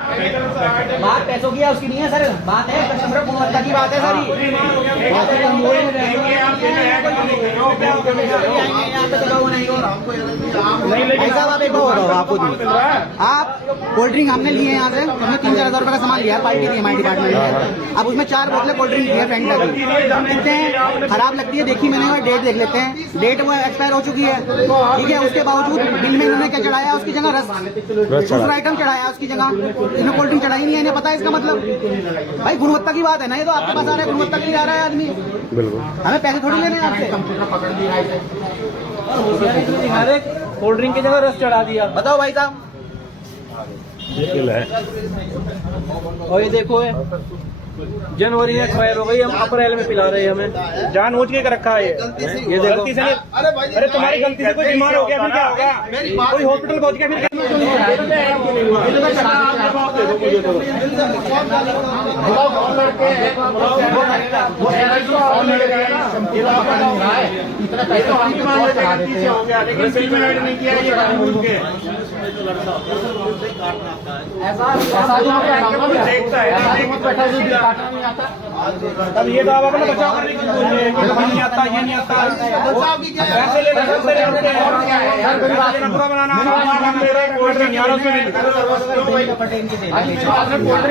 बात पैसों की है, उसकी नहीं है सर। बात है कस्टमर गुणवत्ता की बात है सारी। ऐसा आप एक बताओ आपको आप कोल्ड ड्रिंक हमने लिए यहाँ से, हमने 3-4 हज़ार रुपए का सामान लिया, पार्टी दी हमारे डिपार्टमेंट में। अब उसमें 4 बोतलें कोल्ड ड्रिंक दी है फैंटा की, कितने खराब लगती है देखी मैंने, और डेट देख लेते हैं, डेट वो एक्सपायर हो चुकी है, ठीक है। उसके बावजूद बिल में इन्होंने क्या चढ़ाया, उसकी जगह दूसरा आइटम चढ़ाया, उसकी जगह इन्होंने कोल्ड ड्रिंक चढ़ाई नहीं है। इन्हें पता है इसका मतलब भाई गुणवत्ता की बात है ना, ये तो आपके पास आ रहा है, गुणवत्ता के लिए आ रहा है आदमी, हमें पैसे थोड़ी लेने हैं आपसे। कोल्ड ड्रिंक की जगह रस चढ़ा दिया, बताओ भाई साहब। और ये देखो जनवरी में एक्सपायर हो गई, हम अप्रैल में पिला रहे हैं, हमें जानबूझ के रखा है ये देखो। गलती से अरे तुम्हारी गलती से कोई बीमार हो गया फिर क्या होगा, कोई हॉस्पिटल पहुंच गया फिर तब ये तो आप अपना बचाव करने की कोशिश नहीं आता, ये नहीं आता, पैसे लेना पूरा बनाना। आपने कोल्ड ड्रिंक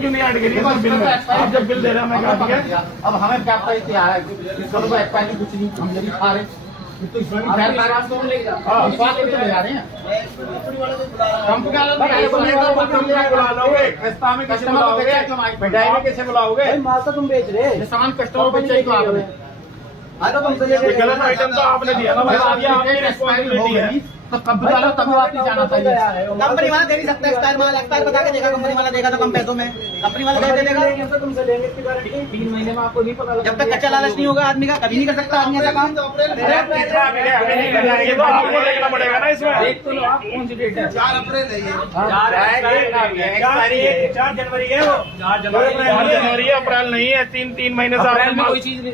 क्यों नहीं ऐड करी बिल में? आप जब बिल दे रहे हैं हमें क्या, अब हमें क्या पता है कुछ नहीं, हम जब खा रहे तो इसमें कैसे बुलाओगे? माल तो तुम बेच रहे, सामान कस्टमर बेच तो आपने गलत आइटम तो आपने दिया ना, आपकी रिस्पॉन्सिबिलिटी है। तो कंपनी वाला तभी वापस जाना चाहिए। कंपनी वाला दे नहीं सकता एक्सपायर माल, एक्सपायर बता के देगा कंपनी वाला, देगा तो कम पैसों में, कंपनी वाला दे देगा। तुमसे लेंगे इसकी गारंटी 3 महीने में, आपको नहीं पता जब तक कच्चा लालच नहीं होगा आदमी का, कभी नहीं कर सकता आदमी ऐसा काम। ये तो आपको देखना पड़ेगा ना इसमें। देख तो लो आप कौन सी डेट है, 4 अप्रैल है ये, 4 जनवरी है वो, 4 जनवरी है, अप्रैल नहीं है। 3 महीने से अप्रैल में कोई चीज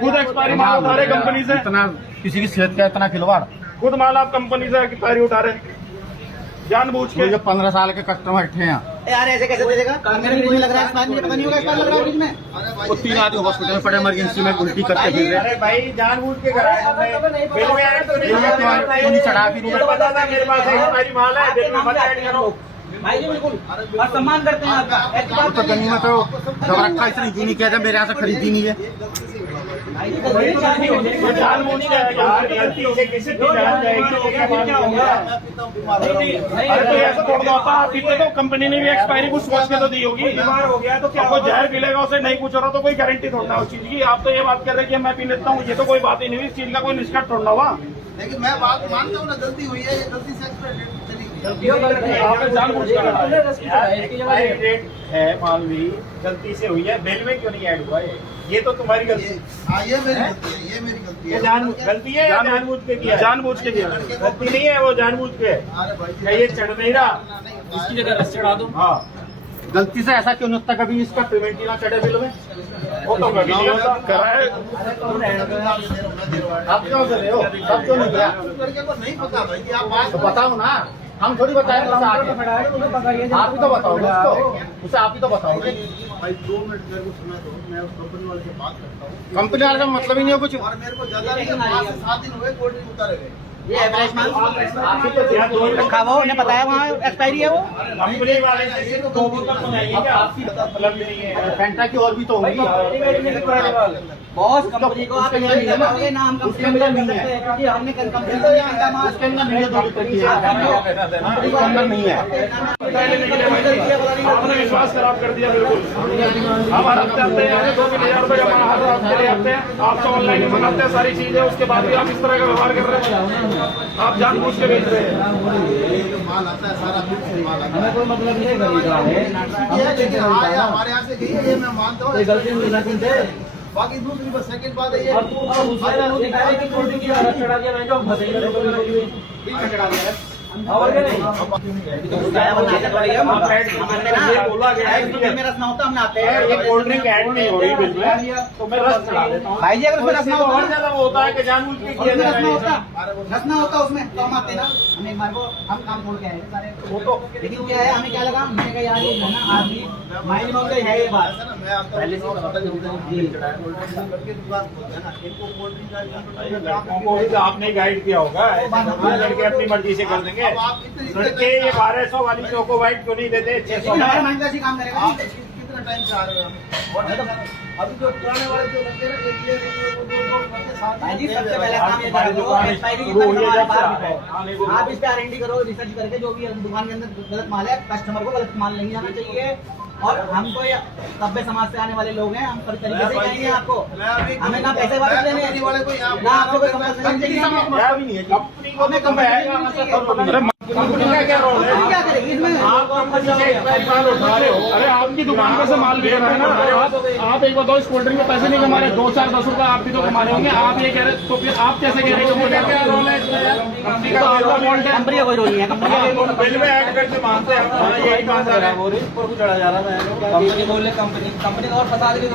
खुद एक्सपायरी माल उठा रहे कंपनी से, इतना किसी की सेहत का इतना खिलवाड़, खुद माल आप कंपनी से एक्सपायरी उठा रहे जानबूझ के। जो 15 साल के कस्टमर बैठे हैं यार ऐसे कैसे दे देगा, मेरे फ्रिज में लग रहा है एक्सपायर, मुझे पता नहीं होगा एक्सपायर लग रहा है फ्रिज में। वो 3 आदमी हॉस्पिटल में पड़े इमरजेंसी में उल्टी करते फिर रहे। अरे भाई जानबूझ के कराया हमने, बिल में ऐड तो नहीं चढ़ा भी नहीं, पता था मेरे पास एक्सपायरी माल है, बिल में मत ऐड करो भाई जी बिल्कुल, और सम्मान करते हैं आपका। तो गनीमत हो जब रखा इसने यूं नहीं कहता मेरे यहाँ से खरीदी नहीं है। जानबूझ के गलती से किसी की जान जाएगी क्या होगा? अरे तो ऐसा थोड़ा होता, आप इतने तो कंपनी ने भी एक्सपायरी कुछ सोच के तो दी होगी। बीमार हो गया तो क्या आपको जहर मिलेगा, उसे नहीं कुछ हो रहा तो कोई गारंटी थोड़ा उस चीज की। आप तो ये बात कर रहे हैं कि मैं पी लेता हूँ, ये तो कोई बात ही नहीं हुई, इस चीज का कोई निष्कर्ष थोड़ा हुआ। लेकिन मैं बात मानता हूँ ना, गलती हुई है, ये गलती से आपने जानबूझ कर डेट है माल भी गलती से हुई है, बिल में क्यों नहीं ऐड हुआ है? ये तो तुम्हारी गलती है। ये मेरी गलती है, ये मेरी गलती है। गलती है, जानबूझ के किया, जानबूझ के किया, गलती नहीं है वो जानबूझ के। ये चढ़ नहीं रहा, इसकी जगह रस चढ़ा दो। हाँ गलती से ऐसा क्यों नहीं होता कभी इसका पेमेंट ही ना चढ़े बिल में? वो तो कभी नहीं होता, कराए आप क्यों कर रहे हो? आप क्यों नहीं किया? लड़के को नहीं पता भाई, आप बात तो बताओ ना, हम थोड़ी बताएंगे उसे आगे। आप ही तो बताओगे उसको, उसे आप ही तो बताओगे। भाई 2 मिनट मेरे को सुना दो, मैं उस कंपनी वाले से बात करता हूँ। कंपनी वाले का मतलब ही नहीं हो कुछ। और मेरे को ज्यादा नहीं, 5 से 7 दिन हुए कोल्ड ड्रिंक उतारे गए। ये एवरेज माल रखा हुआ, उन्हें पता है वहाँ एक्सपायरी है वो। कंपनी वाले से 2 बोतल बनाइए क्या? आपकी मतलब नहीं है, फैंटा की और भी तो होंगी। बॉस कंपनी को आप नहीं लगाओगे ना, हम कंपनी में नहीं है क्योंकि हमने कंपनी को उसके अंदर नहीं है, 2 लीटर की है, उसके अंदर नहीं है। आपने विश्वास खराब कर दिया बिल्कुल। हम हर हफ्ते आते हैं, 2-3 हजार रुपये जमा हर हफ्ते ले आते हैं, आपसे ऑनलाइन मंगाते हैं सारी चीजें, उसके बाद भी आप इस तरह का व्यवहार कर रहे हैं, आप जानबूझ के बेच रहे हैं। माल आता है सारा बिल से माल आता है, कोई मतलब नहीं खरीदा है, लेकिन हमारे यहाँ से गई है, ये मैं मानता हूँ। गलती हुई बाकी दूसरी बस सेकंड बात है ये, बोला गया है में रस ना होता हमने आते हैं ये कोल्ड ड्रिंक ऐड नहीं हो रही बिल में, तो मैं रस चला देता हूँ। भाई जी अगर उसमें रस ना और होता ज्यादा वो होता है कि जानबूझ के किया जा रस ना रहा होता है। रस ना होता उसमें तो हम आते ना हम एक बार को हम काम छोड़ के आए सारे वो तो लेकिन क्या है हमें क्या लगा हमने कहा यार ये ना आदमी माइंड में उनका है ये बात पहले से को भी तो आपने गाइड किया होगा, लड़के अपनी मर्जी से कर देंगे। लड़के ये 1200 वाली चोको वाइट क्यों नहीं देते 600 हमारा में? माइंड ऐसे काम करेगा कितना टाइम से आ रहे हो? अभी जो पुराने वाले जो लड़के ना एक ये भाई जी सबसे पहले काम ये हमारी करो दुकान एक्सपायरी शुरू हुई है हमारा जब से बाहर हाँ, नहीं, बिकाओ। आप इस पे R&D करो रिसर्च करके जो भी दुकान के अंदर गलत माल है कस्टमर को गलत माल नहीं जाना चाहिए। और हम तो ये सभ्य समाज से आने वाले लोग हैं, हम सब तरीके से कहेंगे आपको हमें ना पैसे वापस लेने हैं, वाले कोई ना आपसे कोई कंपनी चाहिए कंपनी को हमें कंपनी अरे कंपनी का क्या रोल है? क्या करेगी इसमें आप कंपनी से एक्सपायरी माल उठा रहे हो। अरे आपकी दुकान पे से माल बिक रहा है ना, आप एक बताओ इस कोल्ड ड्रिंक में पैसे नहीं कमा रहे, 2-4-10 रुपए आप भी तो कमा रहे होंगे। आप ये कह रहे तो फिर आप कैसे कह रहे हैं कंपनी का क्या रोल है इसमें? कंपनी का आपका फॉल्ट है। कंपनी का कोई रोल नहीं है, कंपनी का बिल में ऐड करके मानते हैं, हाँ, यही बात है। कंपनी बोल रहे कंपनी का और फंसा देगी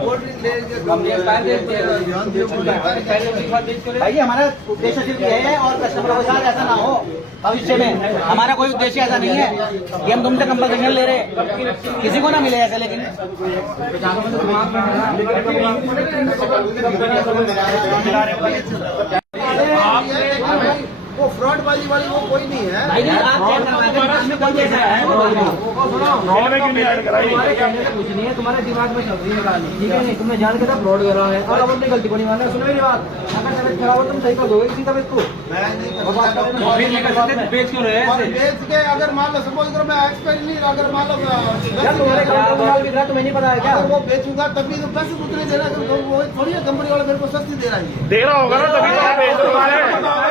कोल्ड ड्रिंक ले के कंपनी एक्सपायर देती है। भाई हमारा उद्देश्य सिर्फ ये है और कस्टमर के साथ ऐसा ना हो भविष्य में। हमारा कोई उद्देश्य ऐसा नहीं है कि हम तुमसे कंपनसेशन ले रहे, किसी को ना मिले ऐसे। लेकिन वो फ्रॉड बाजी वाली वो कोई नहीं है। भाई जी आप चेक करवाएं हमें कोई कैसा है उन्होंने क्यों नहीं ऐड कराई? कुछ नहीं है, तुम्हारे दिमाग में चल रही है कहानी, ठीक है नहीं? तुमने जान के था फ्रॉड कर रहा है और अब अपनी गलती को नहीं मानना। सुनो मेरी बात, अगर तबियत खराब हो तुम सही कर दोगे किसी तबियत को? मैं नहीं कर बेच क्यों रहे और हैं? बेच के अगर मान लो सपोज करो मैं एक्सपायरी नहीं अगर मान लो क्या तुम्हारे काम का माल बिक रहा है तुम्हें नहीं पता है क्या? अगर वो बेचूंगा तभी तो पैसे उतने देना, तो वो थोड़ी है कंपनी वाला मेरे को सस्ती दे रहा है। दे रहा होगा ना, तभी तो आप बेच रहे हैं।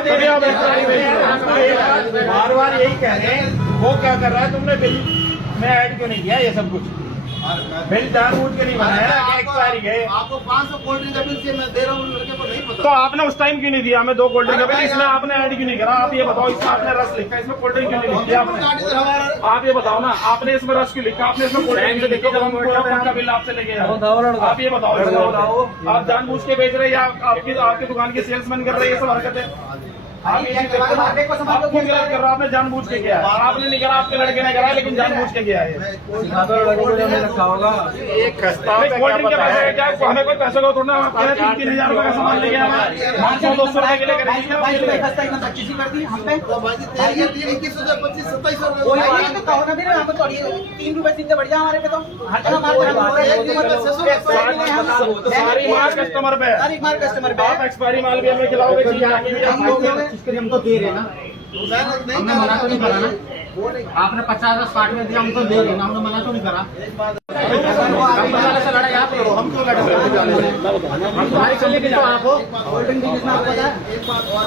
तभी आप एक्सपायरी बेच रहे हैं। बार बार यही कह रहे हैं, वो क्या कर रहा है, तुमने बिल में ऐड क्यों नहीं किया ये सब कुछ? बिल जानबूझ के नहीं बनाया कि एक्सपायरी गए। आपको 500 कोल्ड ड्रिंक का बिल से मैं दे रहा हूँ, लड़के को नहीं तो पता। आपने उस टाइम क्यों नहीं दिया हमें 2 कोल्ड ड्रिंक का बिल? इसमें आपने ऐड क्यों नहीं करा? आप ये बताओ, इसमें आपने रस लिखा, इसमें कोल्ड ड्रिंक क्यों नहीं लिखा आपने? आप ये बताओ ना, आपने इसमें रस क्यों लिखा, आपने इसमें कोल्ड ड्रिंक लिखा, जब हम पूरा का बिल आपसे लेके आए। आप ये बताओ, आप जानबूझ के बेच रहे हैं या आपकी दुकान की सेल्समैन कर रहे हैं ये सब हरकतें? आप ये चीज़ देखो ना, आप क्यों गलत कर रहे हो? आपने जानबूझ के किया है, आपने नहीं करा, आपके लड़के ने करा है, लेकिन जानबूझ के किया है। रखा होगा एक खस्ता कोल्ड ड्रिंक के पैसे क्या हमें कोई पैसे का थोड़ा 3,000 रुपए का सामान लेके आना है, 500-200 रुपए के लिए करेंगे। 25 कर दी हम पे तो भाई जी 21,000 25,000 27,000 कोई बात नहीं, तो कहो ना फिर हम तो 3 रुपए सीधे बढ़ जाए हमारे पे तो हर जगह सारी माल कस्टमर पे है। सारी माल कस्टमर पे आप एक्सपायरी माल भी हमें खिलाओगे, चीजें आगे भी हम लोग हम तो दे रहे हैं ना, हमने मना तो नहीं करा ना। आपने 50-60 में दिया, हम तो दे रहे हैं ना, हमने मना तो नहीं करा। लड़ाई आप लड़ो, हम क्यों लड़ रहे हैं? हमारी चलने के आप हो कोल्ड ड्रिंक बिजनेस में आपको पता है। एक बात और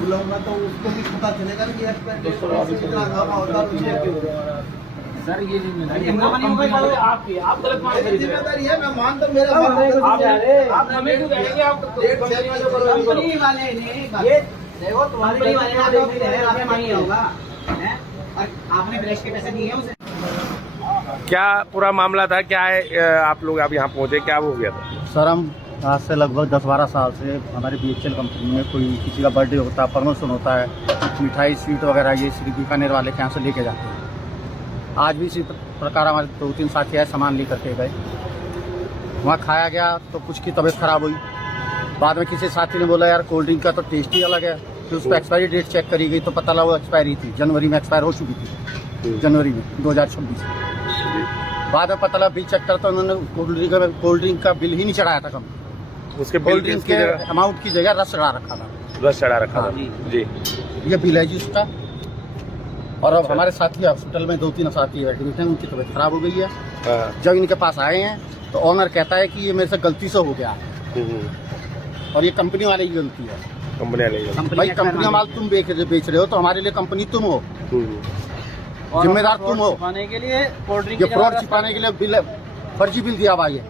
खुलाऊंगा तो उसको भी पता चलेगा कि कितना गामा होता है। सर ये आपकी आप गलत मान मेरी जिम्मेदारी है, मैं मानता हूँ मेरा आप हमें क्यों कहेंगे? आप कंपनी वाले ने ये देखो कंपनी वाले ने आपको दे रहे, आपने मांगी होगा हैं? और आपने ब्रश के पैसे दिए हैं उसे। क्या पूरा मामला था, क्या है आप लोग आप यहाँ पहुँचे, क्या हो गया था? सर हम आज से लगभग 10-12 साल से हमारी BHL कंपनी में कोई किसी का बर्थडे होता है, प्रमोशन होता है, मिठाई स्वीट वगैरह ये श्री बीकानेर वाले के यहाँ से लेके जाते हैं। आज भी इसी प्रकार हमारे 2-3 साथी आए, सामान लेकर के गए, वहाँ खाया गया तो कुछ की तबीयत खराब हुई। बाद में किसी साथी ने बोला यार कोल्ड ड्रिंक का तो टेस्ट ही अलग है, फिर उस पर एक्सपायरी डेट चेक करी गई तो पता लगा वो एक्सपायरी थी, जनवरी में एक्सपायर हो चुकी थी, जनवरी में 2026। बाद में पता लगा बिल चेक करता उन्होंने कोल्ड ड्रिंक का बिल ही नहीं चढ़ाया था कंपनी, उसके कोल्ड ड्रिंक के अमाउंट की जगह रस चढ़ा रखा था। रस चढ़ा रखा था जी। ये बिल है जी उसका। और अब हमारे साथी हॉस्पिटल में 2-3 साथी एडमिट हैं, उनकी तबीयत खराब हो गई है। जब इनके पास आए हैं तो ऑनर कहता है कि ये मेरे से गलती से हो गया और ये कंपनी वाले की गलती है। कंपनी वाले भाई कंपनी का माल तुम बेच रहे हो तो हमारे लिए कंपनी तुम हो, जिम्मेदार तुम हो। छिपाने के लिए कोल्ड ड्रिंक ये फ्रॉड छिपाने के लिए बिल फर्जी बिल दिया हुआ है।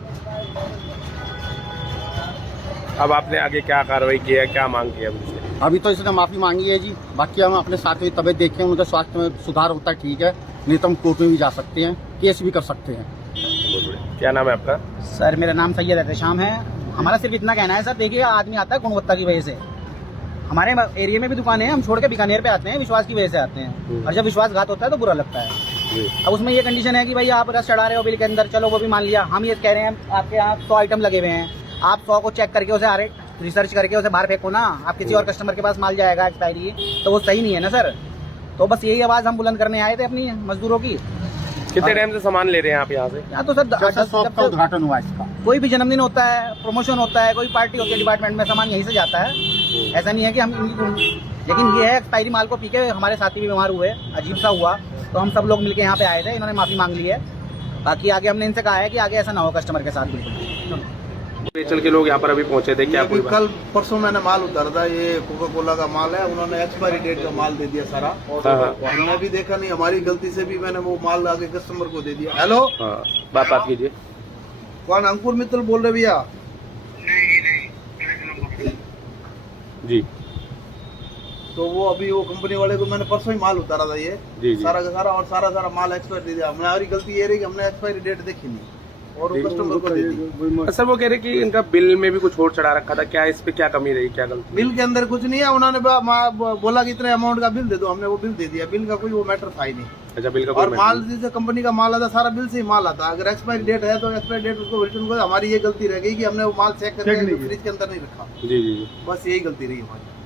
अब आपने आगे क्या कार्रवाई की है, क्या मांग की है उनसे? अभी तो इसने माफ़ी मांगी है जी, बाकी हम अपने साथ की तबीयत देखें, उनके स्वास्थ्य में सुधार होता है ठीक है, नहीं तो हम कोर्ट में भी जा सकते हैं, केस भी कर सकते हैं। बहुत बढ़िया। क्या नाम है आपका? सर मेरा नाम सैयद एहतशाम है। हमारा सिर्फ इतना कहना है सर, देखिए आदमी आता है गुणवत्ता की वजह से, हमारे एरिया में भी दुकानें हैं, हम छोड़ के बीकानेर पे आते हैं, विश्वास की वजह से आते हैं, और जब विश्वासघात होता है तो बुरा लगता है। जी। अब उसमें ये कंडीशन है कि भाई आप रस चढ़ा रहे हो बिल के अंदर, चलो वो भी मान लिया, हम ये कह रहे हैं आपके यहाँ 100 आइटम लगे हुए हैं, आप 100 को चेक करके उसे रिसर्च करके उसे बाहर फेंको ना, आप किसी और कस्टमर के पास माल जाएगा एक्सपायरी, तो वो सही नहीं है ना सर। तो बस यही आवाज़ हम बुलंद करने आए थे अपनी मजदूरों की। कितने टाइम से सामान ले रहे हैं आप यहाँ से? यहाँ तो सर जब से शॉप का उद्घाटन हुआ इसका, कोई भी जन्मदिन होता है, प्रमोशन होता है, कोई पार्टी होती है डिपार्टमेंट में, सामान यहीं से जाता है। ऐसा नहीं है कि हम लेकिन ये है एक्सपायरी माल को पी के हमारे साथी भी बीमार हुए, अजीब सा हुआ, तो हम सब लोग मिलके यहाँ पे आए थे, इन्होंने माफ़ी मांग ली है। बाकी आगे हमने इनसे कहा है कि आगे ऐसा ना हो कस्टमर के साथ बिल्कुल। बीएचएल के लोग यहाँ पर अभी पहुंचे थे, क्या पूरी बात? कल परसों मैंने माल उतारा था, ये कोका कोला का माल है, उन्होंने एक्सपायरी डेट का माल दे दिया सारा, और हमने भी देखा नहीं, हमारी गलती से भी मैंने वो माल आगे कस्टमर को दे दिया। हेलो, हाँ, बात कीजिए। कौन? अंकुर मित्तल बोल रहे भैया? जी। तो वो अभी वो कंपनी वाले को मैंने परसों ही माल उतारा था, ये जी, जी। सारा का सारा, और सारा माल एक्सपायर दे दिया। हमारी गलती ये रही कि हमने एक्सपायरी डेट देखी नहीं और वो कस्टमर को दे दी। सर वो कह रहे कि इनका बिल में भी कुछ और चढ़ा रखा था, क्या इस पे क्या कमी रही, क्या गलती? बिल के अंदर कुछ नहीं है, उन्होंने बोला कि इतने अमाउंट का बिल दे दो, हमने वो बिल दे दिया, बिल का कोई वो मैटर था ही नहीं। अच्छा, बिल का और कोई माल जैसे कंपनी का माल आता सारा बिल से ही माल आता, अगर एक्सपायरी डेट है तो एक्सपायरी डेट उसको रिटर्न करो। हमारी ये गलती रह गई कि हमने वो माल चेक करके फ्रिज के अंदर नहीं रखा, जी जी जी। बस यही गलती रही हमारी।